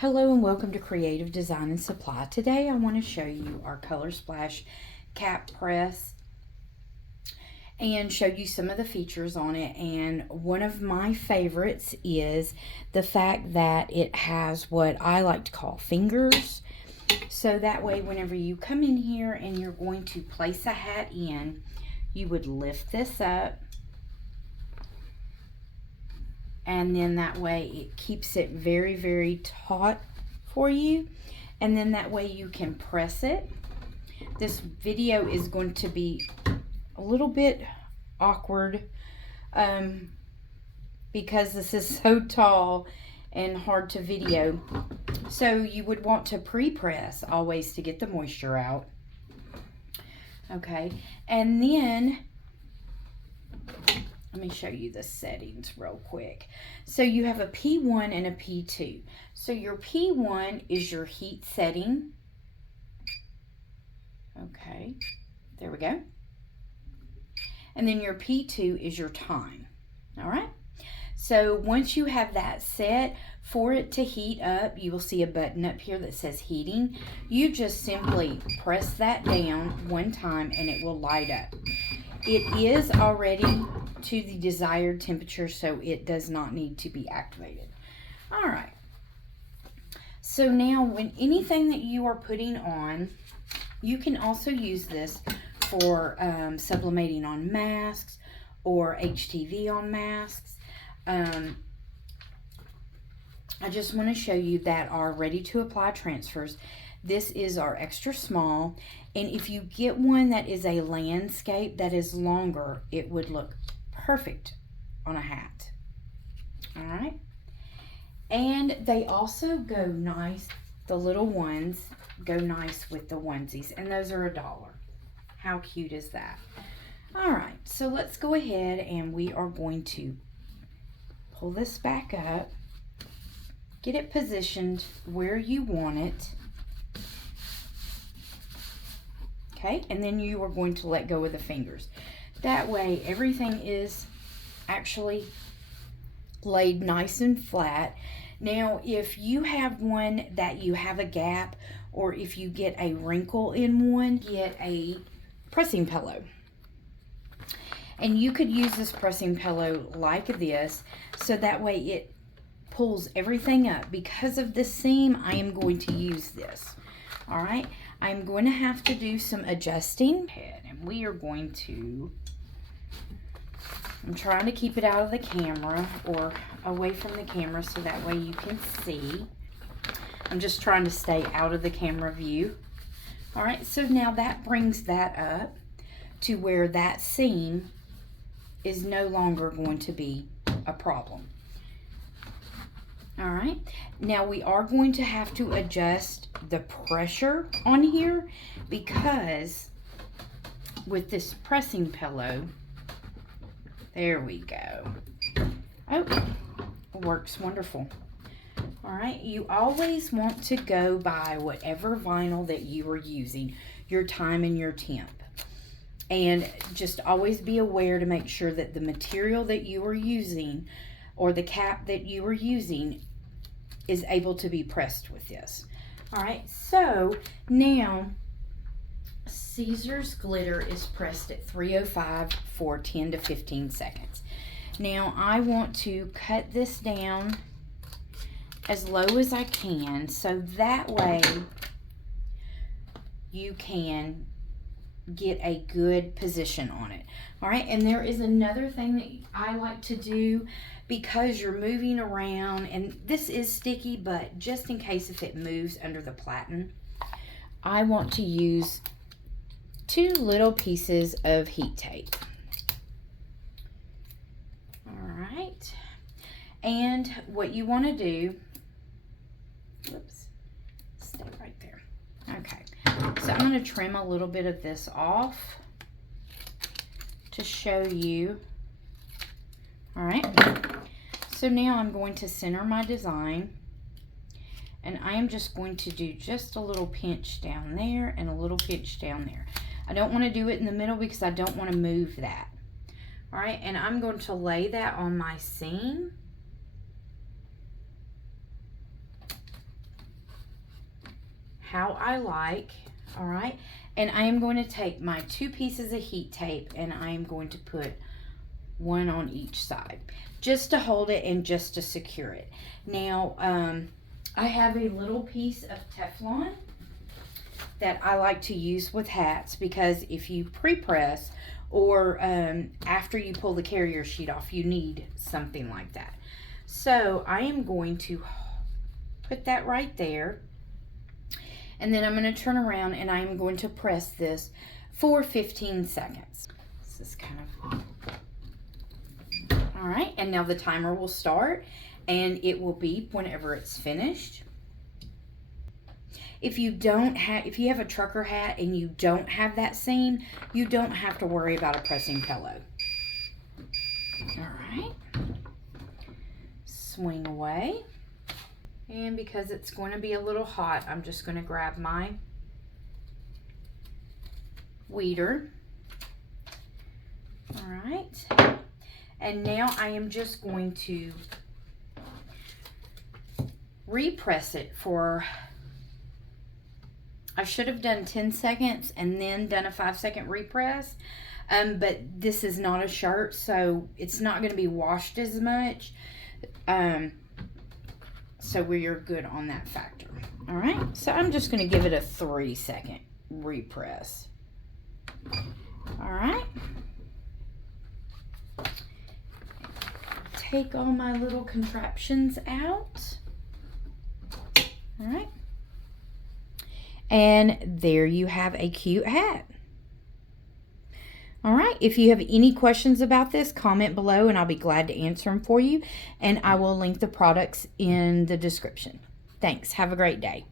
Hello and welcome to Creative Design and Supply. Today I want to show you our ColorSplash cap press and show you some of the features on it. And one of my favorites is the fact that it has what I like to call fingers. So that way whenever you come in here and you're going to place a hat in, you would lift this up. And then that way it keeps it very, very taut for you. And then that way you can press it. This video is going to be a little bit awkward because this is so tall and hard to video. So you would want to pre-press always to get the moisture out. Okay, and then let me show you the settings real quick. So you have a P1 and a P2. So your P1 is your heat setting. Okay, there we go. And then your P2 is your time. All right. So once you have that set, for it to heat up, you will see a button up here that says heating. You just simply press that down one time and it will light up. It is already to the desired temperature, so it does not need to be activated. All right. So now when anything that you are putting on, you can also use this for sublimating on masks or HTV on masks. I just want to show you that our ready to apply transfers. This is our extra small, and if you get one that is a landscape that is longer, it would look perfect on a hat. All right, and they also go nice, the little ones go nice with the onesies, and those are $1. How cute is that? All right, so let's go ahead and we are going to pull this back up, get it positioned where you want it. Okay, and then you are going to let go of the fingers. That way everything is actually laid nice and flat. Now, if you have one that you have a gap, or if you get a wrinkle in one, get a pressing pillow. And you could use this pressing pillow like this, so that way it pulls everything up. Because of the seam, I am going to use this. All right, I'm going to have to do some adjusting, and we are going to, I'm trying to keep it out of the camera or away from the camera so that way you can see. I'm just trying to stay out of the camera view. All right, so now that brings that up to where that seam is no longer going to be a problem. All right, now we are going to have to adjust the pressure on here, because with this pressing pillow, there we go. Oh, it works wonderful. All right, you always want to go by whatever vinyl that you are using, your time and your temp. And just always be aware to make sure that the material that you are using or the cap that you are using is able to be pressed with this. All right, so now Caesar's glitter is pressed at 305 for 10 to 15 seconds. Now I want to cut this down as low as I can, so that way you can get a good position on it. All right, and there is another thing that I like to do, because you're moving around, and this is sticky, but just in case if it moves under the platen, I want to use 2 little pieces of heat tape. All right, and what you want to do, whoops, stay right there. Okay, so I'm going to trim a little bit of this off to show you. All right, so now I'm going to center my design, and I am just going to do just a little pinch down there and a little pinch down there. I don't want to do it in the middle because I don't want to move that. All right, and I'm going to lay that on my seam. how I like, all right? And I am going to take my 2 pieces of heat tape and I am going to put one on each side just to hold it and just to secure it. Now, I have a little piece of Teflon that I like to use with hats because if you pre-press or after you pull the carrier sheet off, you need something like that. So I am going to put that right there. And then I'm going to turn around and I'm going to press this for 15 seconds. This is kind of... All right, and now the timer will start and it will beep whenever it's finished. If you have a trucker hat and you don't have that seam, you don't have to worry about a pressing pillow. All right, swing away. And because it's going to be a little hot, I'm just going to grab my weeder. All right. And now I am just going to repress it for, I should have done 10 seconds and then done a 5-second repress. But this is not a shirt, so it's not going to be washed as much. So we're good on that factor. All right, so I'm just going to give it a 3-second repress. All right. Take all my little contraptions out. All right. And there you have a cute hat. All right, if you have any questions about this, comment below and I'll be glad to answer them for you. And I will link the products in the description. Thanks. Have a great day.